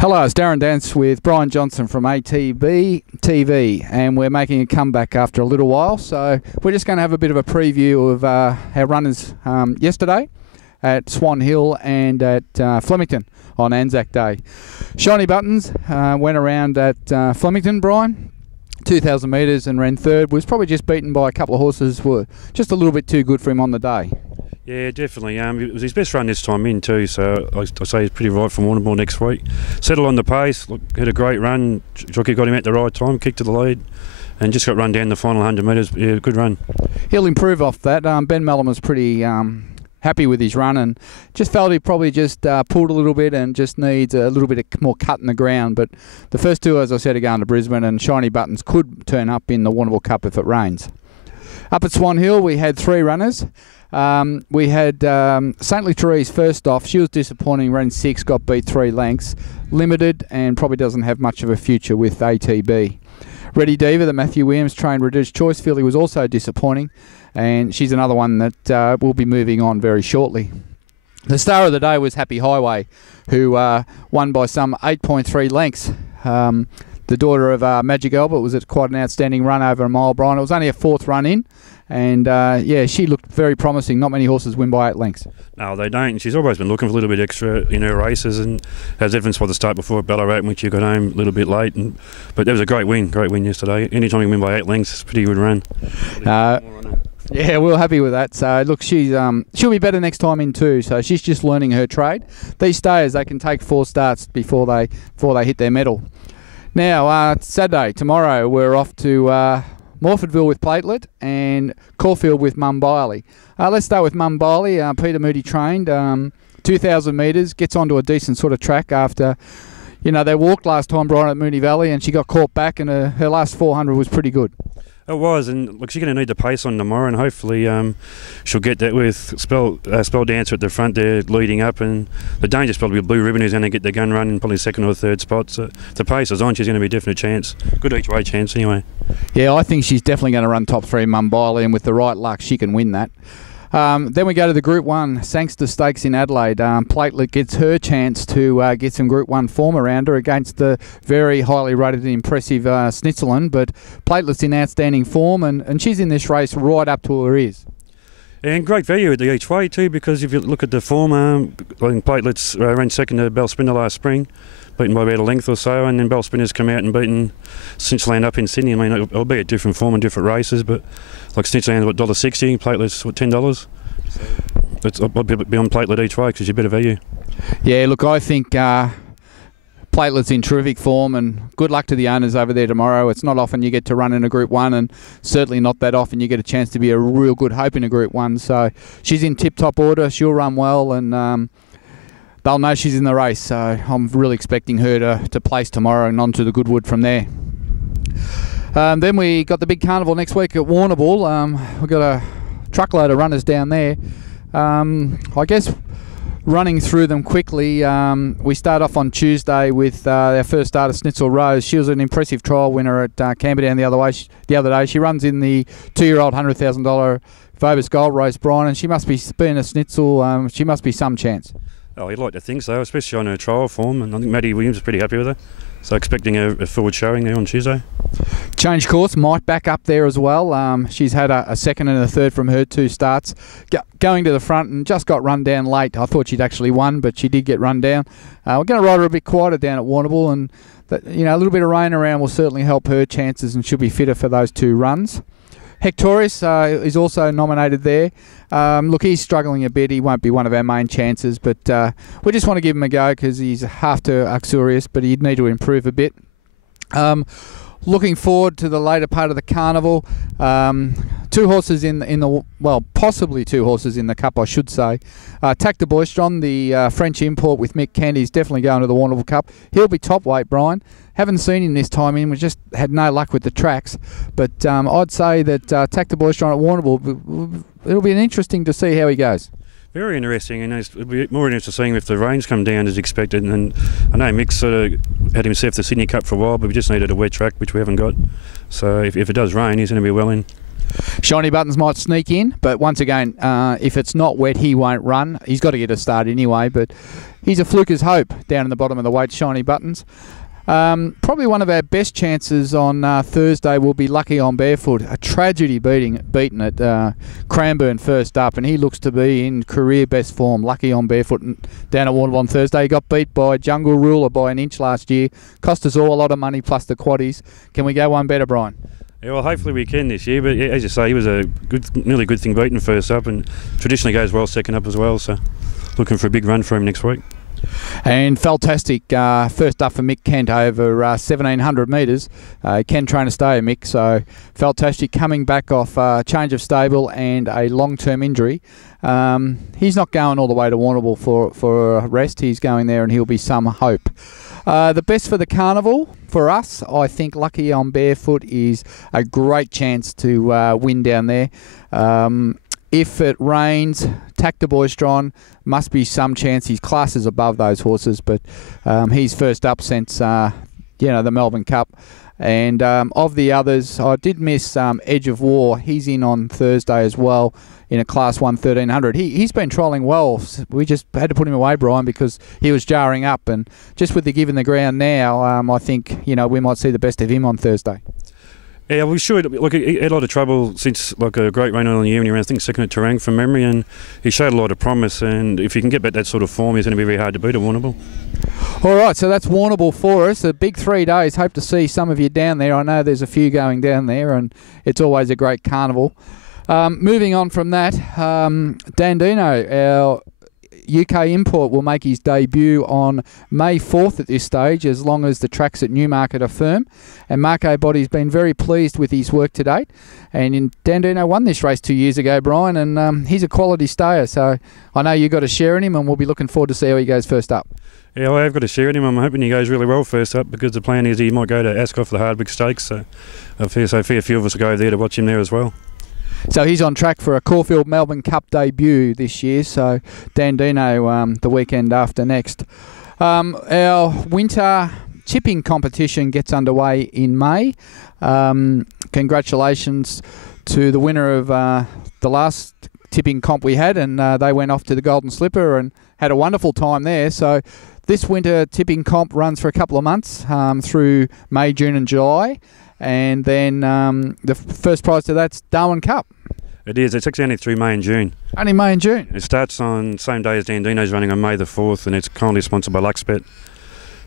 Hello, it's Darren Dance with Brian Johnson from ATB TV, and we're making a comeback after a little while. So we're just going to have a bit of a preview of our runners yesterday at Swan Hill and at Flemington on Anzac Day. Shiny Buttons went around at Flemington, Brian, 2,000 metres and ran third. Was probably just beaten by a couple of horses who were just a little bit too good for him on the day. Yeah, definitely. It was his best run this time in too, so I say he's pretty right from Warrnambool next week. Settled on the pace, look, had a great run. Jockey got him at the right time, kicked to the lead, and just got run down the final 100 metres. Yeah, good run. He'll improve off that. Ben Mellon was pretty happy with his run and just felt he probably just pulled a little bit and just needs a little bit more cut in the ground. But the first two, as I said, are going to Brisbane, and Shiny Buttons could turn up in the Warrnambool Cup if it rains. Up at Swan Hill, we had three runners. We had Saintly Therese first off. She was disappointing, ran 6, got beat 3 lengths. Limited and probably doesn't have much of a future with ATB. Ready Diva, the Matthew Williams trained reduced choice filly, was also disappointing, and she's another one that will be moving on very shortly. The star of the day was Happy Highway, who won by some 8.3 lengths. The daughter of Magic Albert was quite an outstanding run over a mile, Brian. It was only a 4th run in. And yeah, she looked very promising. Not many horses win by 8 lengths. No, they don't. She's always been looking for a little bit extra in her races, and as evidence by the start before at Ballarat, which you got home a little bit late. But that was a great win yesterday. Anytime you win by 8 lengths, it's a pretty good run. Yeah, we're happy with that. So look, she'll be better next time in too. So she's just learning her trade. These stayers, they can take 4 starts before they hit their medal. Now Saturday, tomorrow, we're off to Morfordville with Platelet and Caulfield with Mumbylie. Let's start with Mumbylie. Peter Moody trained 2,000 metres, gets onto a decent sort of track after, they walked last time, Brian, at Moonee Valley, and she got caught back, and her last 400 was pretty good. It was, and look, she's going to need the pace on tomorrow, and hopefully she'll get that with Spell Dancer at the front there leading up, and the danger's probably Blue Ribbon who's going to get the gun run in probably 2nd or 3rd spot. So if the pace is on, she's going to be a definite chance. Good each way chance anyway. Yeah, I think she's definitely going to run top 3 Mumbylie, and with the right luck she can win that. Then we go to the Group 1 Sangster Stakes in Adelaide. Platelet gets her chance to get some Group 1 form around her against the very highly rated and impressive Snitzelin, but Platelet's in outstanding form, and she's in this race right up to her ears. And great value at the each way too, because if you look at the form, I think Platelet's ran 2nd to Bell Sprinter last spring, beaten by about a length or so, and then Bell Sprinter's come out and beaten Snitchland up in Sydney. I mean, it'll be a different form and different races, but like Snitchland's what, $1.60, Platelet's what, $10. So it's I'll be on Platelet each way because you're better value. Yeah, look, I think Platelet's in terrific form, and good luck to the owners over there tomorrow. It's not often you get to run in a Group 1, and certainly not that often you get a chance to be a real good hope in a Group 1. So she's in tip-top order, she'll run well, and they'll know she's in the race. So I'm really expecting her to place tomorrow and on to the Goodwood from there. Then we got the big carnival next week at Warrnambool. We've got a truckload of runners down there. I guess running through them quickly, we start off on Tuesday with our first starter, Snitzel Rose. She was an impressive trial winner at Camberdown the other day. She runs in the 2-year-old $100,000 Phobos Gold Race, Brian, and she must be, being a Snitzel, she must be some chance. Oh, you'd like to think so, especially on her trial form, and I think Maddie Williams is pretty happy with her. So expecting a forward showing there on Tuesday. Change course, might back up there as well. She's had a 2nd and a 3rd from her 2 starts. Going to the front and just got run down late. I thought she'd actually won, but she did get run down. We're going to ride her a bit quieter down at Warrnambool, and a little bit of rain around will certainly help her chances, and she'll be fitter for those 2 runs. Hectorius is also nominated there. Look, he's struggling a bit. He won't be one of our main chances, but we just want to give him a go because he's half to Uxorius, but he'd need to improve a bit. Looking forward to the later part of the carnival. 2 horses in the possibly 2 horses in the Cup, I should say. Tac de Boistron, the French import with Mick Candy, is definitely going to the Warrnambool Cup. He'll be top weight, Brian. Haven't seen him this time in. We just had no luck with the tracks. But I'd say that Tac de Boistron at Warrnambool, it'll be interesting to see how he goes. Very interesting, and it'll be more interesting seeing if the rains come down as expected. And I know Mick sort of had himself the Sydney Cup for a while, but we just needed a wet track, which we haven't got. So if it does rain, he's going to be well in. Shiny Buttons might sneak in, but once again, if it's not wet, he won't run. He's got to get a start anyway, but he's a fluker's hope down in the bottom of the weight, Shiny Buttons. Probably one of our best chances on Thursday will be Lucky on Barefoot. A tragedy beaten at Cranbourne first up, and he looks to be in career best form. Lucky on Barefoot down at Warrnambool on Thursday. He got beat by Jungle Ruler by an inch last year. Cost us all a lot of money plus the quaddies. Can we go one better, Brian? Yeah, well, hopefully we can this year, but yeah, as you say, he was a nearly good thing beaten first up, and traditionally goes well second up as well, so looking for a big run for him next week. And fantastic first up for Mick Kent over 1,700 metres. Ken train to stay, Mick, so fantastic coming back off a change of stable and a long-term injury. He's not going all the way to Warrnambool for a rest. He's going there and he'll be some hope. The best for the carnival for us, I think Lucky on Barefoot is a great chance to win down there. If it rains, Tactor Boystron must be some chance. His class is above those horses, but he's first up since the Melbourne Cup. And of the others, I did miss Edge of War. He's in on Thursday as well in a Class 1 1300. He's been trolling well. We just had to put him away, Brian, because he was jarring up. And just with the give in the ground now, I think we might see the best of him on Thursday. Yeah, we should. Look, he had a lot of trouble since a great run on the year, and he ran, I think, second at Terang from memory, and he showed a lot of promise, and if he can get back that sort of form, he's going to be very hard to beat at Warrnambool. All right, so that's Warrnambool for us. A big 3 days. Hope to see some of you down there. I know there's a few going down there, and it's always a great carnival. Moving on from that, Dandino, our UK import, will make his debut on May 4th at this stage, as long as the tracks at Newmarket are firm. And Marco Body's been very pleased with his work to date. And Dandino won this race 2 years ago, Brian, and he's a quality stayer. So I know you've got a share in him, and we'll be looking forward to see how he goes first up. Yeah, well, I've got a share in him. I'm hoping he goes really well first up, because the plan is he might go to Ascot for the Hardwick Stakes. So I fear a few of us will go there to watch him there as well. So he's on track for a Caulfield Melbourne Cup debut this year. So Dandino the weekend after next. Our winter tipping competition gets underway in May. Congratulations to the winner of the last tipping comp we had, and they went off to the Golden Slipper and had a wonderful time there. So this winter tipping comp runs for a couple of months through May, June and July. And then the first prize to that's Darwin Cup. It is. It's actually only through May and June. Only May and June. It starts on the same day as Dandino's running on May the 4th, and it's kindly sponsored by Luxbet,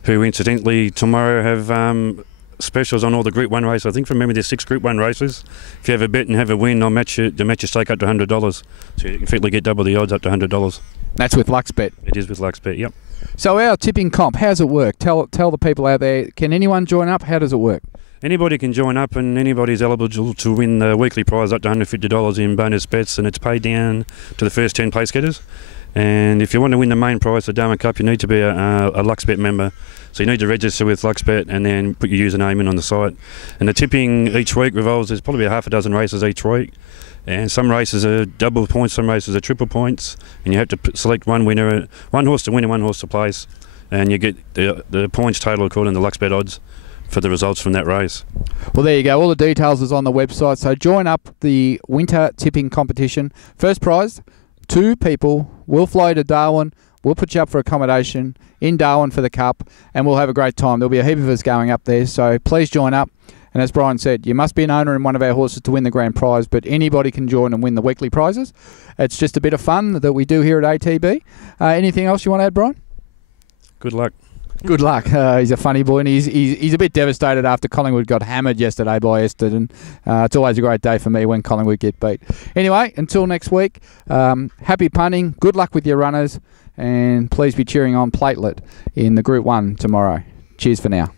who incidentally tomorrow have specials on all the Group 1 races. I think from memory there's 6 Group 1 races. If you have a bet and have a win, they'll match your stake up to $100. So you can effectively get double the odds up to $100. That's with Luxbet. It is with Luxbet, yep. So our tipping comp, how's it work? Tell the people out there, can anyone join up? How does it work? Anybody can join up, and anybody's eligible to win the weekly prize up to $150 in bonus bets, and it's paid down to the first 10 place getters. And if you want to win the main prize, the Darwin Cup, you need to be a Luxbet member. So you need to register with Luxbet and then put your username in on the site. And the tipping each week revolves, there's probably a half a dozen races each week. And some races are double points, some races are triple points. And you have to select one winner, one horse to win and one horse to place. And you get the points total according to Luxbet odds for the results from that race. Well, there you go. All the details is on the website. So join up the winter tipping competition. First prize, 2 people. We'll fly to Darwin. We'll put you up for accommodation in Darwin for the Cup, and we'll have a great time. There'll be a heap of us going up there, so please join up. And as Brian said, you must be an owner in one of our horses to win the grand prize, but anybody can join and win the weekly prizes. It's just a bit of fun that we do here at ATB. Anything else you want to add, Brian? Good luck. Good luck. He's a funny boy, and he's a bit devastated after Collingwood got hammered yesterday by Eston. It's always a great day for me when Collingwood get beat. Anyway, until next week, happy punting. Good luck with your runners, and please be cheering on Platelet in the Group 1 tomorrow. Cheers for now.